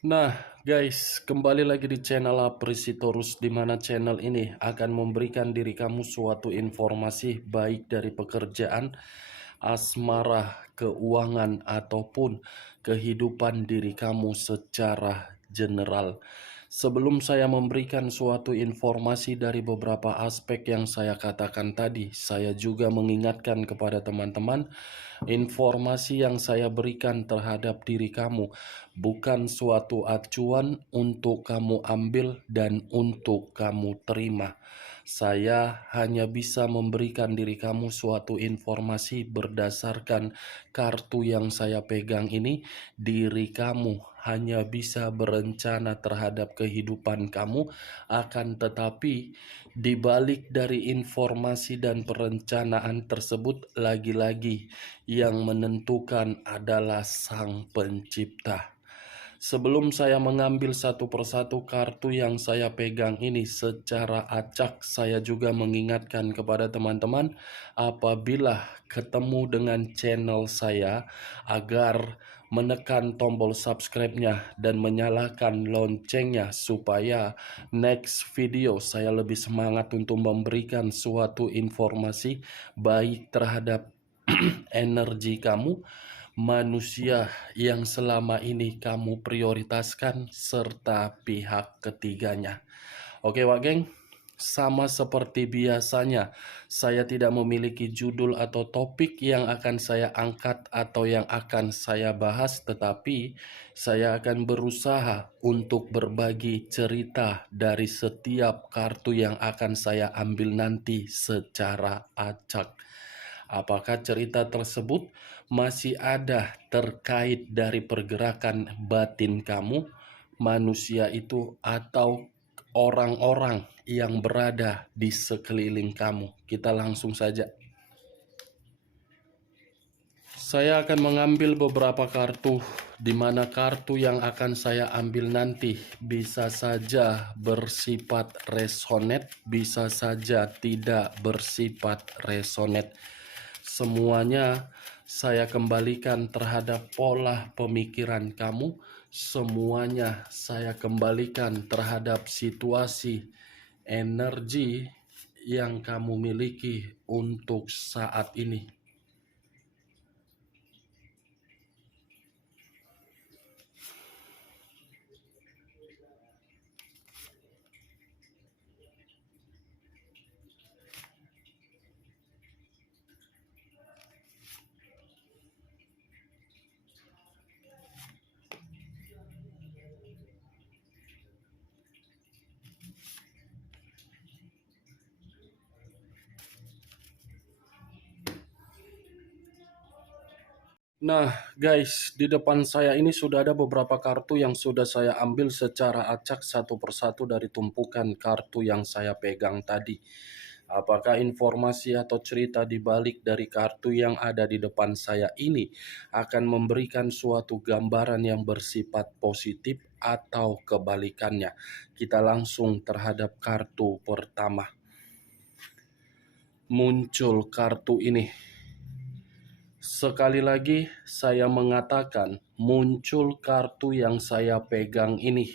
Nah, guys, kembali lagi di channel Apresitorus, di mana channel ini akan memberikan diri kamu suatu informasi baik dari pekerjaan, asmara, keuangan, ataupun kehidupan diri kamu secara general. Sebelum saya memberikan suatu informasi dari beberapa aspek yang saya katakan tadi, saya juga mengingatkan kepada teman-teman, informasi yang saya berikan terhadap diri kamu bukan suatu acuan untuk kamu ambil dan untuk kamu terima. Saya hanya bisa memberikan diri kamu suatu informasi berdasarkan kartu yang saya pegang ini. Diri kamu hanya bisa berencana terhadap kehidupan kamu, akan tetapi di balik dari informasi dan perencanaan tersebut, lagi-lagi yang menentukan adalah Sang Pencipta. Sebelum saya mengambil satu persatu kartu yang saya pegang ini secara acak, saya juga mengingatkan kepada teman-teman apabila ketemu dengan channel saya agar menekan tombol subscribe-nya dan menyalakan loncengnya supaya next video saya lebih semangat untuk memberikan suatu informasi baik terhadap energi kamu, manusia yang selama ini kamu prioritaskan, serta pihak ketiganya. Oke Wak Geng, sama seperti biasanya, saya tidak memiliki judul atau topik yang akan saya angkat atau yang akan saya bahas, tetapi saya akan berusaha untuk berbagi cerita dari setiap kartu yang akan saya ambil nanti secara acak. Apakah cerita tersebut masih ada terkait dari pergerakan batin kamu, manusia itu, atau orang-orang yang berada di sekeliling kamu? Kita langsung saja. Saya akan mengambil beberapa kartu, di mana kartu yang akan saya ambil nanti bisa saja bersifat resonate, bisa saja tidak bersifat resonate. Semuanya saya kembalikan terhadap pola pemikiran kamu, semuanya saya kembalikan terhadap situasi energi yang kamu miliki untuk saat ini. Nah, guys, di depan saya ini sudah ada beberapa kartu yang sudah saya ambil secara acak satu persatu dari tumpukan kartu yang saya pegang tadi. Apakah informasi atau cerita di balik dari kartu yang ada di depan saya ini akan memberikan suatu gambaran yang bersifat positif atau kebalikannya? Kita langsung terhadap kartu pertama. Muncul kartu ini. Sekali lagi saya mengatakan muncul kartu yang saya pegang ini,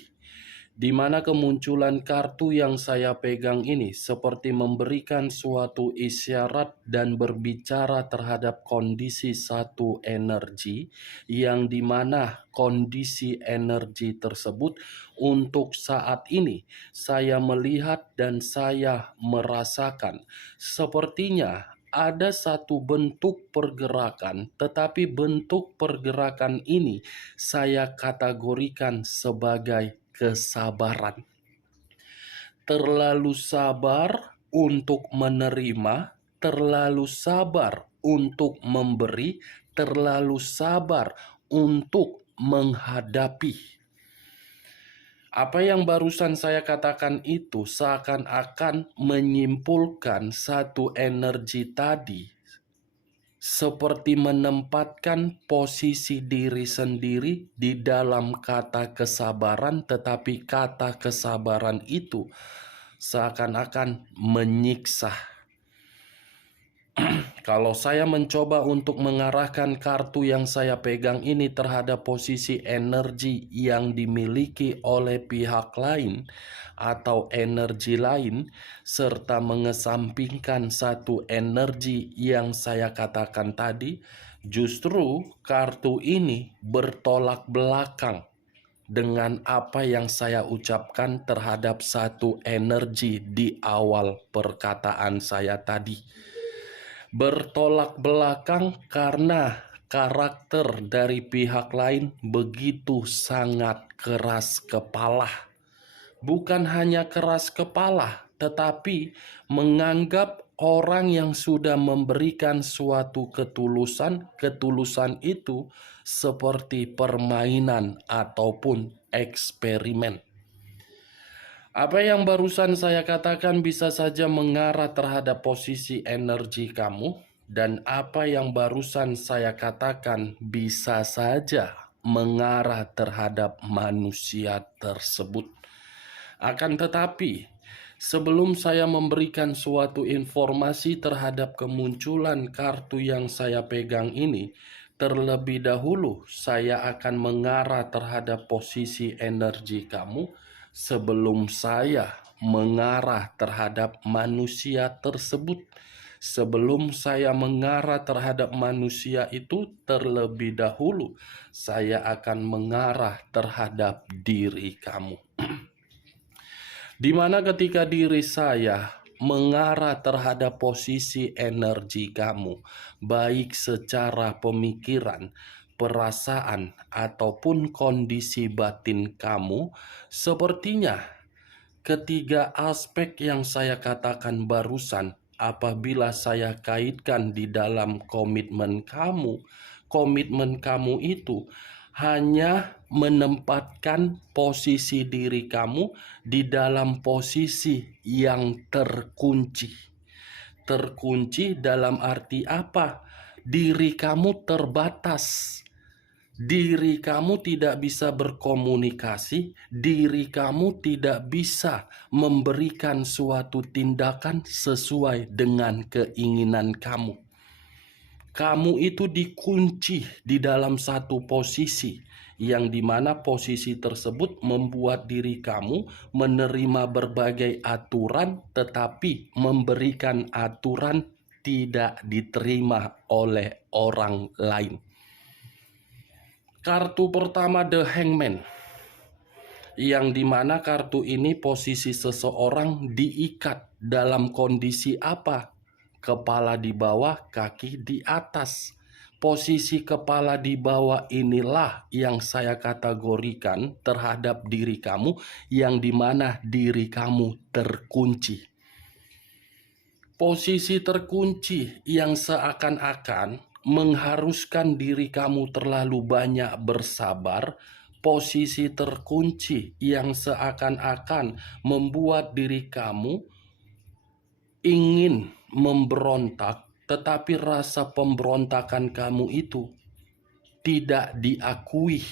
di mana kemunculan kartu yang saya pegang ini seperti memberikan suatu isyarat dan berbicara terhadap kondisi satu energi, yang dimana kondisi energi tersebut untuk saat ini saya melihat dan saya merasakan sepertinya ada satu bentuk pergerakan, tetapi bentuk pergerakan ini saya kategorikan sebagai kesabaran. Terlalu sabar untuk menerima, terlalu sabar untuk memberi, terlalu sabar untuk menghadapi. Apa yang barusan saya katakan itu seakan-akan menyimpulkan satu energi tadi seperti menempatkan posisi diri sendiri di dalam kata kesabaran, tetapi kata kesabaran itu seakan-akan menyiksa. Kalau saya mencoba untuk mengarahkan kartu yang saya pegang ini terhadap posisi energi yang dimiliki oleh pihak lain atau energi lain, serta mengesampingkan satu energi yang saya katakan tadi, justru kartu ini bertolak belakang dengan apa yang saya ucapkan terhadap satu energi di awal perkataan saya tadi. Bertolak belakang karena karakter dari pihak lain begitu sangat keras kepala. Bukan hanya keras kepala, tetapi menganggap orang yang sudah memberikan suatu ketulusan, ketulusan itu seperti permainan ataupun eksperimen. Apa yang barusan saya katakan bisa saja mengarah terhadap posisi energi kamu, dan apa yang barusan saya katakan bisa saja mengarah terhadap manusia tersebut. Akan tetapi, sebelum saya memberikan suatu informasi terhadap kemunculan kartu yang saya pegang ini, terlebih dahulu saya akan mengarah terhadap posisi energi kamu sebelum saya mengarah terhadap manusia tersebut. Sebelum saya mengarah terhadap manusia itu, terlebih dahulu saya akan mengarah terhadap diri kamu. Di mana ketika diri saya mengarah terhadap posisi energi kamu, baik secara pemikiran, perasaan, ataupun kondisi batin kamu, sepertinya ketiga aspek yang saya katakan barusan, apabila saya kaitkan di dalam komitmen kamu itu hanya menempatkan posisi diri kamu di dalam posisi yang terkunci. Terkunci dalam arti apa? Diri kamu terbatas. Diri kamu tidak bisa berkomunikasi, diri kamu tidak bisa memberikan suatu tindakan sesuai dengan keinginan kamu. Kamu itu dikunci di dalam satu posisi, yang dimana posisi tersebut membuat diri kamu menerima berbagai aturan, tetapi memberikan aturan tidak diterima oleh orang lain. Kartu pertama, The Hangman, yang dimana kartu ini posisi seseorang diikat dalam kondisi apa? Kepala di bawah, kaki di atas. Posisi kepala di bawah inilah yang saya kategorikan terhadap diri kamu, yang dimana diri kamu terkunci. Posisi terkunci yang seakan-akan mengharuskan diri kamu terlalu banyak bersabar, posisi terkunci yang seakan-akan membuat diri kamu ingin memberontak, tetapi rasa pemberontakan kamu itu tidak diakui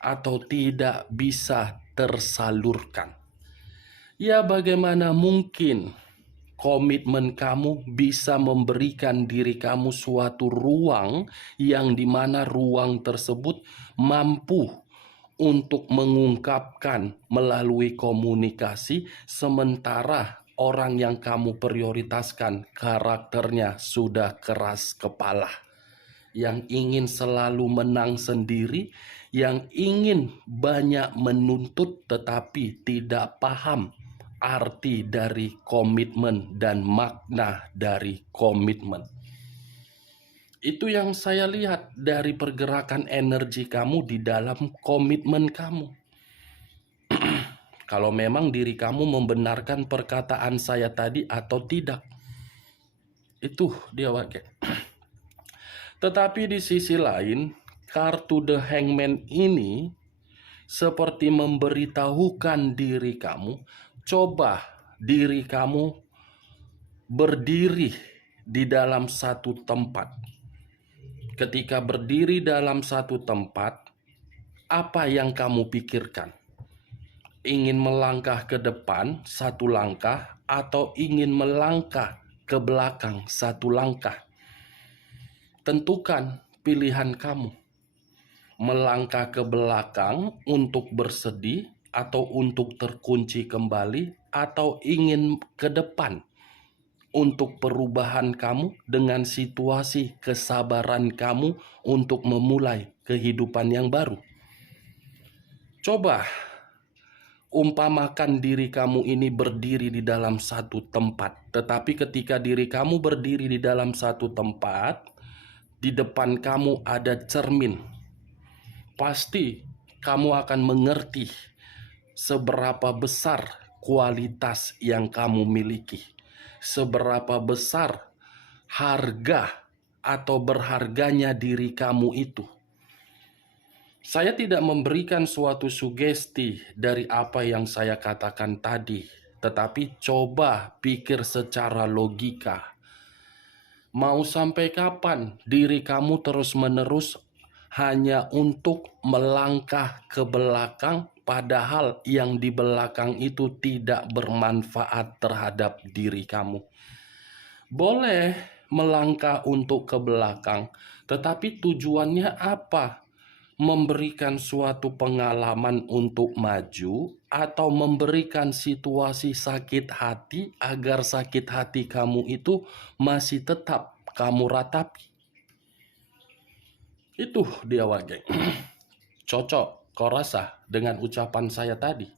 atau tidak bisa tersalurkan. Ya, bagaimana mungkin komitmen kamu bisa memberikan diri kamu suatu ruang yang dimana ruang tersebut mampu untuk mengungkapkan melalui komunikasi, sementara orang yang kamu prioritaskan karakternya sudah keras kepala, yang ingin selalu menang sendiri, yang ingin banyak menuntut tetapi tidak paham arti dari komitmen dan makna dari komitmen. Itu yang saya lihat dari pergerakan energi kamu di dalam komitmen kamu. Kalau memang diri kamu membenarkan perkataan saya tadi atau tidak, itu dia pakai. Tetapi di sisi lain, kartu The Hangman ini seperti memberitahukan diri kamu, coba diri kamu berdiri di dalam satu tempat. Ketika berdiri dalam satu tempat, apa yang kamu pikirkan? Ingin melangkah ke depan satu langkah atau ingin melangkah ke belakang satu langkah? tentukan pilihan kamu. Melangkah ke belakang untuk bersedih, atau untuk terkunci kembali, atau ingin ke depan untuk perubahan kamu dengan situasi kesabaran kamu untuk memulai kehidupan yang baru. Coba umpamakan diri kamu ini berdiri di dalam satu tempat, tetapi ketika diri kamu berdiri di dalam satu tempat, di depan kamu ada cermin. Pasti kamu akan mengerti seberapa besar kualitas yang kamu miliki, seberapa besar harga atau berharganya diri kamu itu. Saya tidak memberikan suatu sugesti dari apa yang saya katakan tadi, tetapi coba pikir secara logika. Mau sampai kapan diri kamu terus-menerus hanya untuk melangkah ke belakang, padahal yang di belakang itu tidak bermanfaat terhadap diri kamu? Boleh melangkah untuk ke belakang, tetapi tujuannya apa? Memberikan suatu pengalaman untuk maju, atau memberikan situasi sakit hati agar sakit hati kamu itu masih tetap kamu ratapi? Itu dia wage. Cocok kau rasa dengan ucapan saya tadi?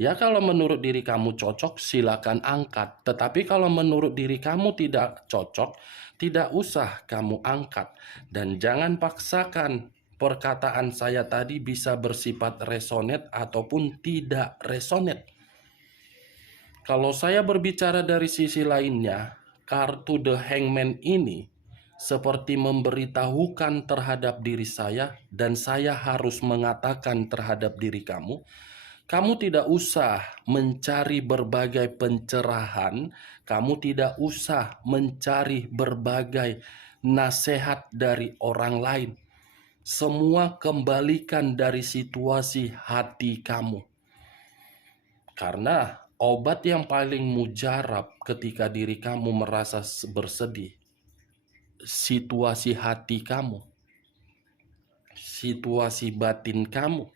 Ya, kalau menurut diri kamu cocok, silakan angkat. Tetapi kalau menurut diri kamu tidak cocok, tidak usah kamu angkat. Dan jangan paksakan perkataan saya tadi bisa bersifat resonate ataupun tidak resonate. Kalau saya berbicara dari sisi lainnya, kartu The Hangman ini seperti memberitahukan terhadap diri saya, dan saya harus mengatakan terhadap diri kamu, kamu tidak usah mencari berbagai pencerahan, kamu tidak usah mencari berbagai nasihat dari orang lain. Semua kembalikan dari situasi hati kamu. Karena obat yang paling mujarab ketika diri kamu merasa bersedih, situasi hati kamu, situasi batin kamu.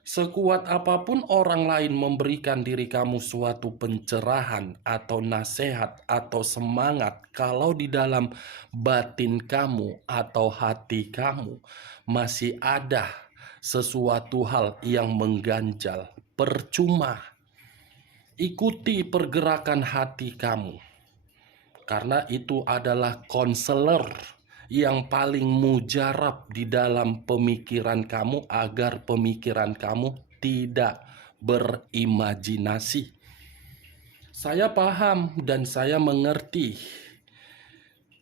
Sekuat apapun orang lain memberikan diri kamu suatu pencerahan atau nasihat atau semangat, kalau di dalam batin kamu atau hati kamu masih ada sesuatu hal yang mengganjal, percuma. Ikuti pergerakan hati kamu, karena itu adalah konselor yang paling mujarab di dalam pemikiran kamu, agar pemikiran kamu tidak berimajinasi. Saya paham dan saya mengerti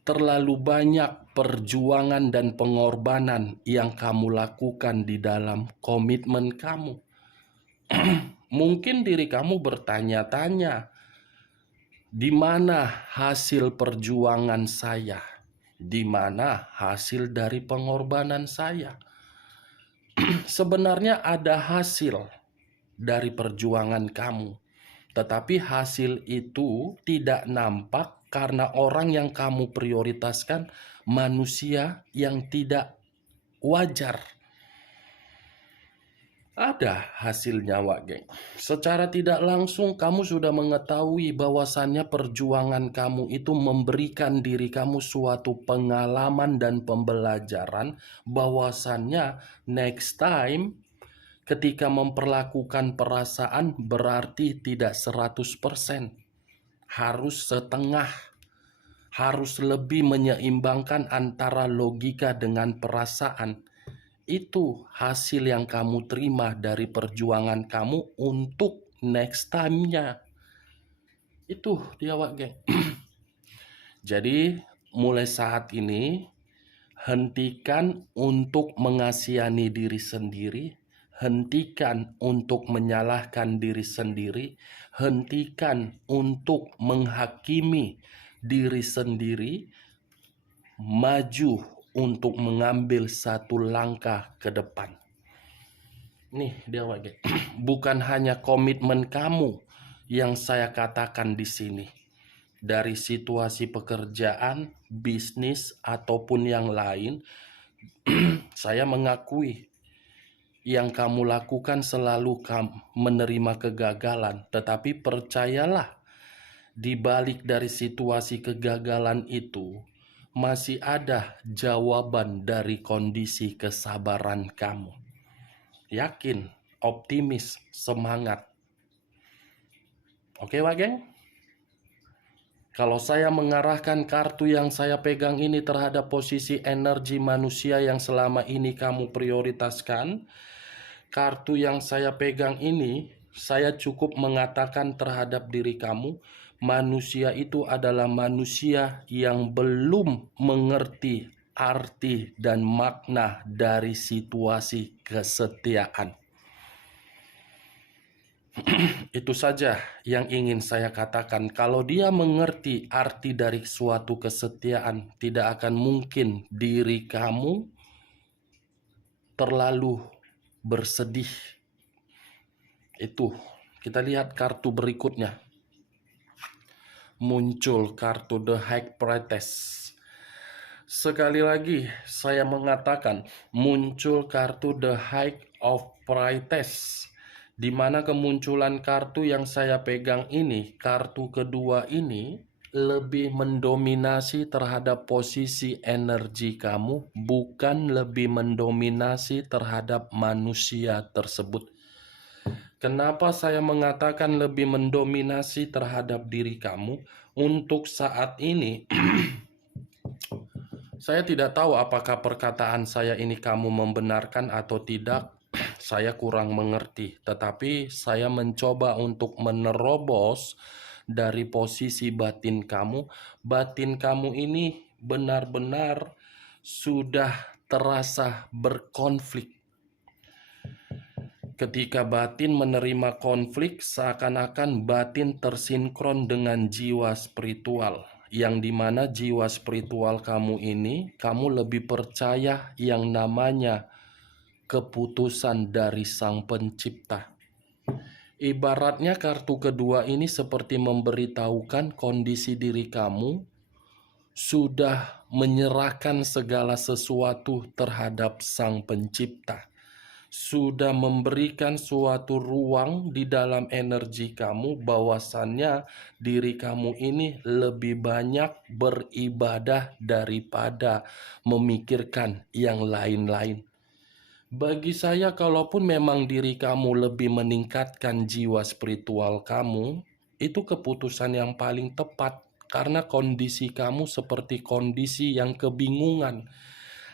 terlalu banyak perjuangan dan pengorbanan yang kamu lakukan di dalam komitmen kamu. Mungkin diri kamu bertanya-tanya, di mana hasil perjuangan saya? Di mana hasil dari pengorbanan saya? Sebenarnya ada hasil dari perjuangan kamu, tetapi hasil itu tidak nampak karena orang yang kamu prioritaskan manusia yang tidak wajar. Ada hasilnya, Wak Geng. Secara tidak langsung kamu sudah mengetahui bahwasannya perjuangan kamu itu memberikan diri kamu suatu pengalaman dan pembelajaran, bahwasannya next time ketika memperlakukan perasaan berarti tidak 100%. Harus setengah. Harus lebih menyeimbangkan antara logika dengan perasaan. Itu hasil yang kamu terima dari perjuangan kamu untuk next time-nya. Itu dia, Wak Geng. Jadi mulai saat ini, hentikan untuk mengasihani diri sendiri, hentikan untuk menyalahkan diri sendiri, hentikan untuk menghakimi diri sendiri, maju untuk mengambil satu langkah ke depan. Nih dia, Wak Geng. Bukan hanya komitmen kamu yang saya katakan di sini, dari situasi pekerjaan, bisnis, ataupun yang lain, saya mengakui yang kamu lakukan selalu menerima kegagalan. Tetapi percayalah, di balik dari situasi kegagalan itu, masih ada jawaban dari kondisi kesabaran kamu. Yakin, optimis, semangat. Oke, Wak Geng? Kalau saya mengarahkan kartu yang saya pegang ini terhadap posisi energi manusia yang selama ini kamu prioritaskan, kartu yang saya pegang ini, saya cukup mengatakan terhadap diri kamu, manusia itu adalah manusia yang belum mengerti arti dan makna dari situasi kesetiaan. Itu saja yang ingin saya katakan. Kalau dia mengerti arti dari suatu kesetiaan, tidak akan mungkin diri kamu terlalu bersedih. Itu, kita lihat kartu berikutnya. Muncul kartu The High Priestess. Sekali lagi saya mengatakan muncul kartu The High of Priestess, di mana kemunculan kartu yang saya pegang ini, kartu kedua ini, lebih mendominasi terhadap posisi energi kamu, bukan lebih mendominasi terhadap manusia tersebut. Kenapa saya mengatakan lebih mendominasi terhadap diri kamu? Untuk saat ini, saya tidak tahu apakah perkataan saya ini kamu membenarkan atau tidak. Saya kurang mengerti, tetapi saya mencoba untuk menerobos dari posisi batin kamu. Batin kamu ini benar-benar sudah terasa berkonflik. Ketika batin menerima konflik, seakan-akan batin tersinkron dengan jiwa spiritual. Yang dimana jiwa spiritual kamu ini, kamu lebih percaya yang namanya keputusan dari Sang Pencipta. Ibaratnya kartu kedua ini seperti memberitahukan kondisi diri kamu sudah menyerahkan segala sesuatu terhadap Sang Pencipta. Sudah memberikan suatu ruang di dalam energi kamu bahwasannya diri kamu ini lebih banyak beribadah daripada memikirkan yang lain-lain. Bagi saya, kalaupun memang diri kamu lebih meningkatkan jiwa spiritual kamu, itu keputusan yang paling tepat karena kondisi kamu seperti kondisi yang kebingungan.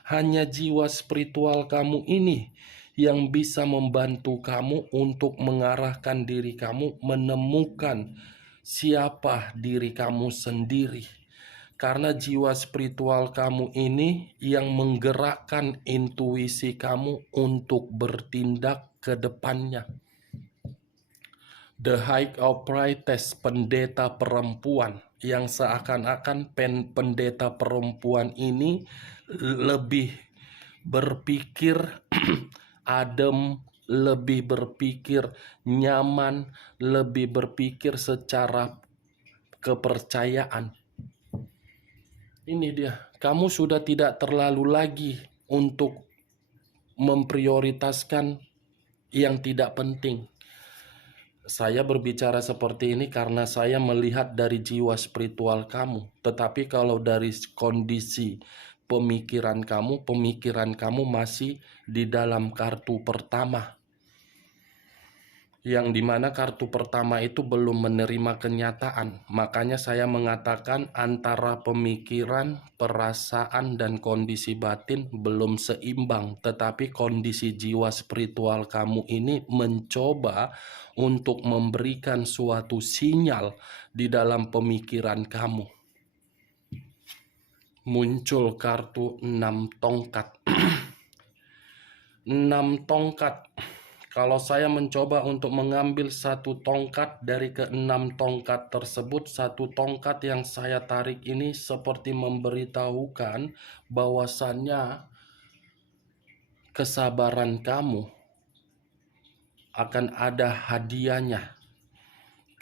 Hanya jiwa spiritual kamu ini yang bisa membantu kamu untuk mengarahkan diri kamu menemukan siapa diri kamu sendiri. Karena jiwa spiritual kamu ini yang menggerakkan intuisi kamu untuk bertindak ke depannya. The High of Priestess, pendeta perempuan, yang seakan-akan pendeta perempuan ini lebih berpikir adem, lebih berpikir nyaman, lebih berpikir secara kepercayaan. Ini dia, kamu sudah tidak terlalu lagi untuk memprioritaskan yang tidak penting. Saya berbicara seperti ini karena saya melihat dari jiwa spiritual kamu. Tetapi kalau dari kondisi pemikiran kamu masih di dalam kartu pertama. Yang dimana kartu pertama itu belum menerima kenyataan. Makanya saya mengatakan antara pemikiran, perasaan, dan kondisi batin belum seimbang. Tetapi kondisi jiwa spiritual kamu ini mencoba untuk memberikan suatu sinyal di dalam pemikiran kamu. Muncul kartu 6 tongkat. 6 tongkat. Kalau saya mencoba untuk mengambil satu tongkat dari ke-6 tongkat tersebut, satu tongkat yang saya tarik ini seperti memberitahukan bahwasannya kesabaran kamu akan ada hadiahnya.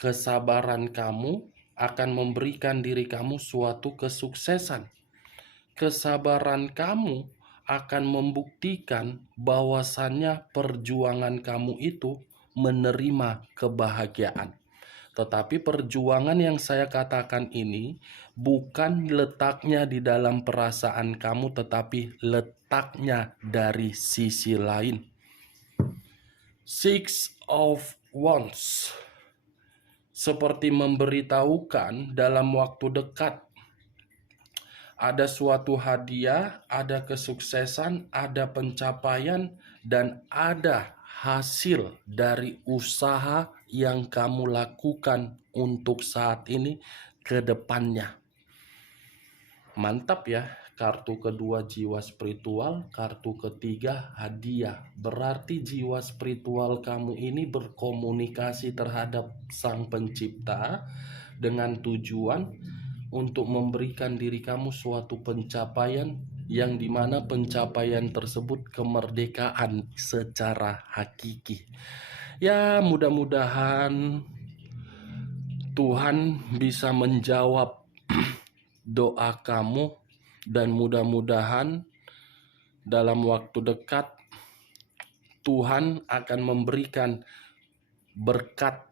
Kesabaran kamu akan memberikan diri kamu suatu kesuksesan. Kesabaran kamu akan membuktikan bahwasannya perjuangan kamu itu menerima kebahagiaan. Tetapi perjuangan yang saya katakan ini bukan letaknya di dalam perasaan kamu, tetapi letaknya dari sisi lain. Six of Wands seperti memberitahukan dalam waktu dekat ada suatu hadiah, ada kesuksesan, ada pencapaian, dan ada hasil dari usaha yang kamu lakukan untuk saat ini ke depannya. Mantap ya, kartu kedua jiwa spiritual, kartu ketiga hadiah. Berarti jiwa spiritual kamu ini berkomunikasi terhadap Sang Pencipta dengan tujuan untuk memberikan diri kamu suatu pencapaian yang dimana pencapaian tersebut kemerdekaan secara hakiki. Ya, mudah-mudahan Tuhan bisa menjawab doa kamu dan mudah-mudahan dalam waktu dekat Tuhan akan memberikan berkat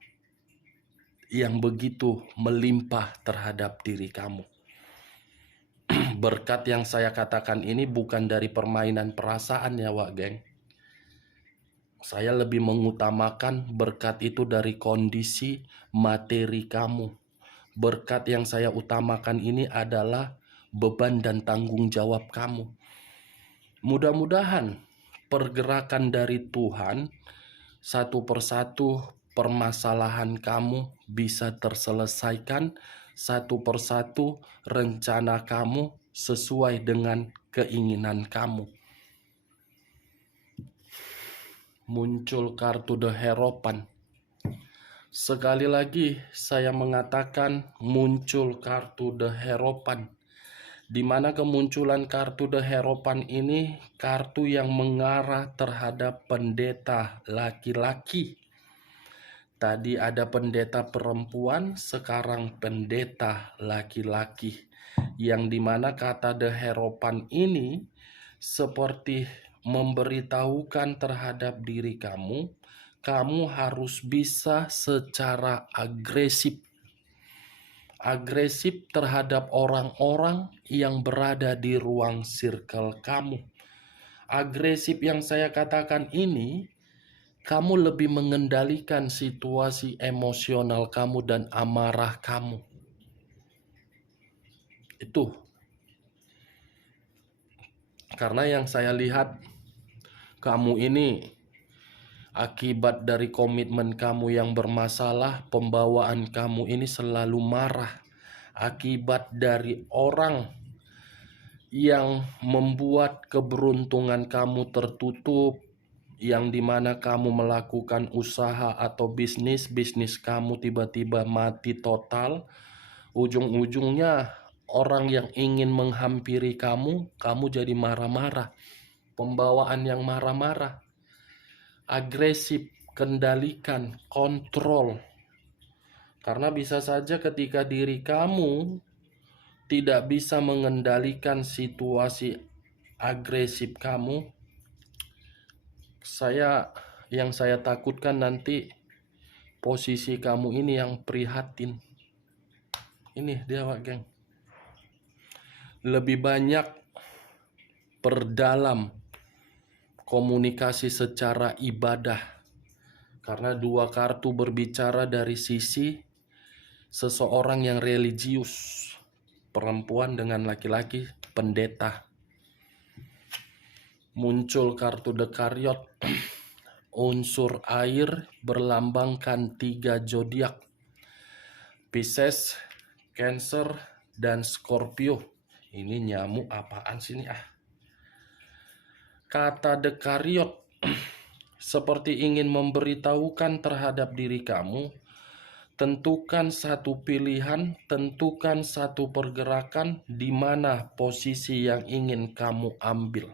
yang begitu melimpah terhadap diri kamu. Berkat yang saya katakan ini bukan dari permainan perasaan ya Wak Geng. Saya lebih mengutamakan berkat itu dari kondisi materi kamu. Berkat yang saya utamakan ini adalah beban dan tanggung jawab kamu. Mudah-mudahan pergerakan dari Tuhan satu persatu permasalahan kamu bisa terselesaikan, satu persatu rencana kamu sesuai dengan keinginan kamu. Muncul kartu The Hierophant. Sekali lagi saya mengatakan muncul kartu The Hierophant. Di mana kemunculan kartu The Hierophant ini kartu yang mengarah terhadap pendeta laki-laki. Tadi ada pendeta perempuan, sekarang pendeta laki-laki. Yang dimana kata The Hierophant ini seperti memberitahukan terhadap diri kamu, kamu harus bisa secara agresif terhadap orang-orang yang berada di ruang circle kamu. Agresif yang saya katakan ini, kamu lebih mengendalikan situasi emosional kamu dan amarah kamu. Itu. Karena yang saya lihat, kamu ini akibat dari komitmen kamu yang bermasalah, pembawaan kamu ini selalu marah. Akibat dari orang yang membuat keberuntungan kamu tertutup, yang dimana kamu melakukan usaha atau bisnis kamu tiba-tiba mati total. Ujung-ujungnya orang yang ingin menghampiri kamu jadi marah-marah. Pembawaan yang marah-marah, agresif, kendalikan, kontrol. Karena bisa saja ketika diri kamu tidak bisa mengendalikan situasi agresif kamu, yang saya takutkan nanti posisi kamu ini yang prihatin. Ini dia Wak Geng. Lebih banyak perdalam komunikasi secara ibadah. Karena dua kartu berbicara dari sisi seseorang yang religius, perempuan dengan laki-laki, pendeta. Muncul kartu The Chariot, unsur air berlambangkan 3 zodiak, Pisces, Cancer, dan Scorpio. Ini nyamuk apaan sih ini Kata The Chariot seperti ingin memberitahukan terhadap diri kamu, tentukan satu pilihan, tentukan satu pergerakan di mana posisi yang ingin kamu ambil.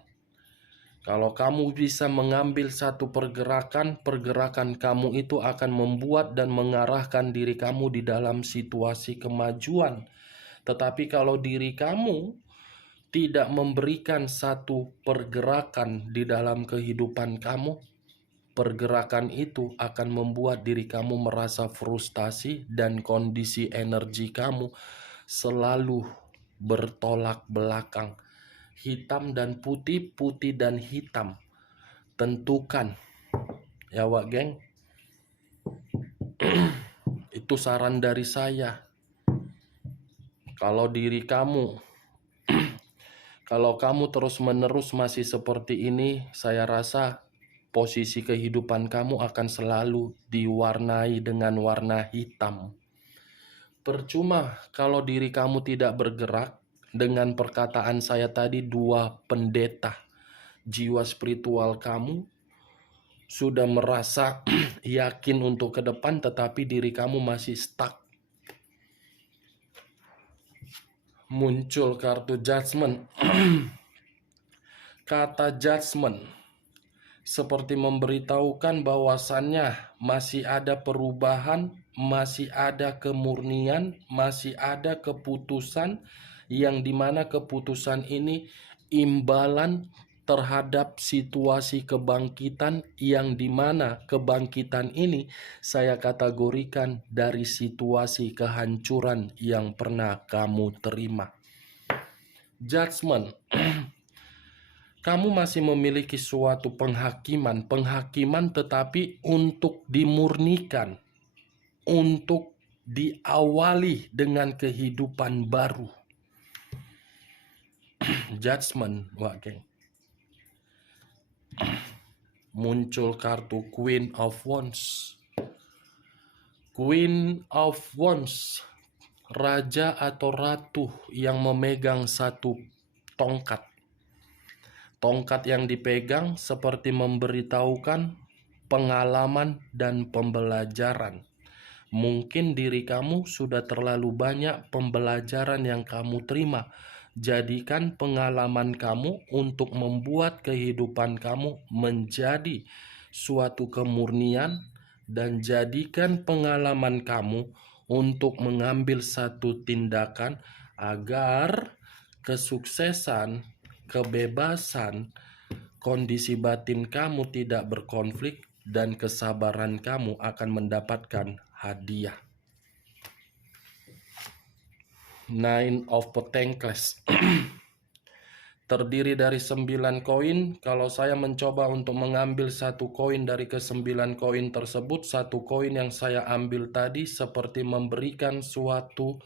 Kalau kamu bisa mengambil satu pergerakan, pergerakan kamu itu akan membuat dan mengarahkan diri kamu di dalam situasi kemajuan. Tetapi kalau diri kamu tidak memberikan satu pergerakan di dalam kehidupan kamu, pergerakan itu akan membuat diri kamu merasa frustasi dan kondisi energi kamu selalu bertolak belakang. Hitam dan putih, putih dan hitam. Tentukan, ya Wak geng. Itu saran dari saya. Kalau diri kamu, kalau kamu terus-menerus masih seperti ini, saya rasa posisi kehidupan kamu akan selalu diwarnai dengan warna hitam. Percuma kalau diri kamu tidak bergerak. Dengan perkataan saya tadi, dua pendeta, jiwa spiritual kamu sudah merasa yakin untuk ke depan, tetapi diri kamu masih stuck. Muncul kartu judgment. Kata judgment seperti memberitahukan bahwasannya masih ada perubahan, masih ada kemurnian, masih ada keputusan, yang dimana keputusan ini imbalan terhadap situasi kebangkitan, yang dimana kebangkitan ini saya kategorikan dari situasi kehancuran yang pernah kamu terima. Judgment. Kamu masih memiliki suatu penghakiman tetapi untuk dimurnikan, untuk diawali dengan kehidupan baru. Judgment, Wak geng. Muncul kartu Queen of Wands. Queen of Wands, raja atau ratu yang memegang satu tongkat. Tongkat yang dipegang seperti memberitahukan pengalaman dan pembelajaran. Mungkin diri kamu sudah terlalu banyak pembelajaran yang kamu terima. Jadikan pengalaman kamu untuk membuat kehidupan kamu menjadi suatu kemurnian, dan jadikan pengalaman kamu untuk mengambil satu tindakan agar kesuksesan, kebebasan, kondisi batin kamu tidak berkonflik, dan kesabaran kamu akan mendapatkan hadiah. Nine of Pentacles. Terdiri dari 9 koin. Kalau saya mencoba untuk mengambil satu koin dari ke-9 koin tersebut, satu koin yang saya ambil tadi seperti memberikan sesuatu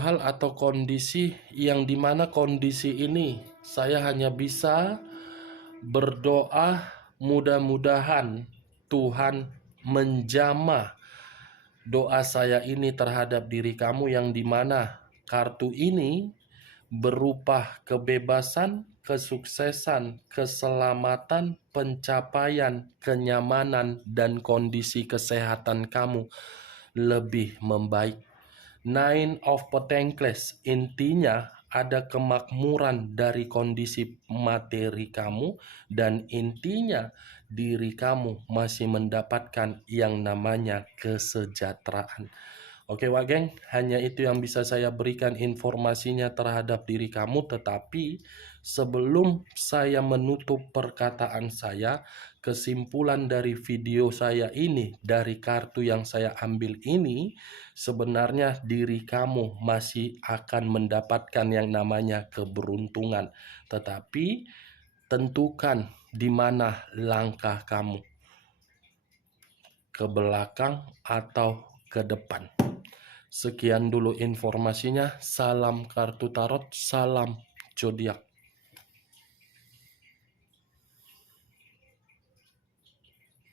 hal atau kondisi, yang dimana kondisi ini saya hanya bisa berdoa mudah-mudahan Tuhan menjamah doa saya ini terhadap diri kamu, yang dimana kartu ini berupa kebebasan, kesuksesan, keselamatan, pencapaian, kenyamanan, dan kondisi kesehatan kamu lebih membaik. Nine of Pentacles, intinya ada kemakmuran dari kondisi materi kamu, dan intinya diri kamu masih mendapatkan yang namanya kesejahteraan. Oke Wak geng, hanya itu yang bisa saya berikan informasinya terhadap diri kamu. Tetapi sebelum saya menutup perkataan saya, kesimpulan dari video saya ini, dari kartu yang saya ambil ini, sebenarnya diri kamu masih akan mendapatkan yang namanya keberuntungan. Tetapi tentukan di mana langkah kamu, ke belakang atau ke depan. Sekian dulu informasinya. Salam kartu tarot, salam zodiak.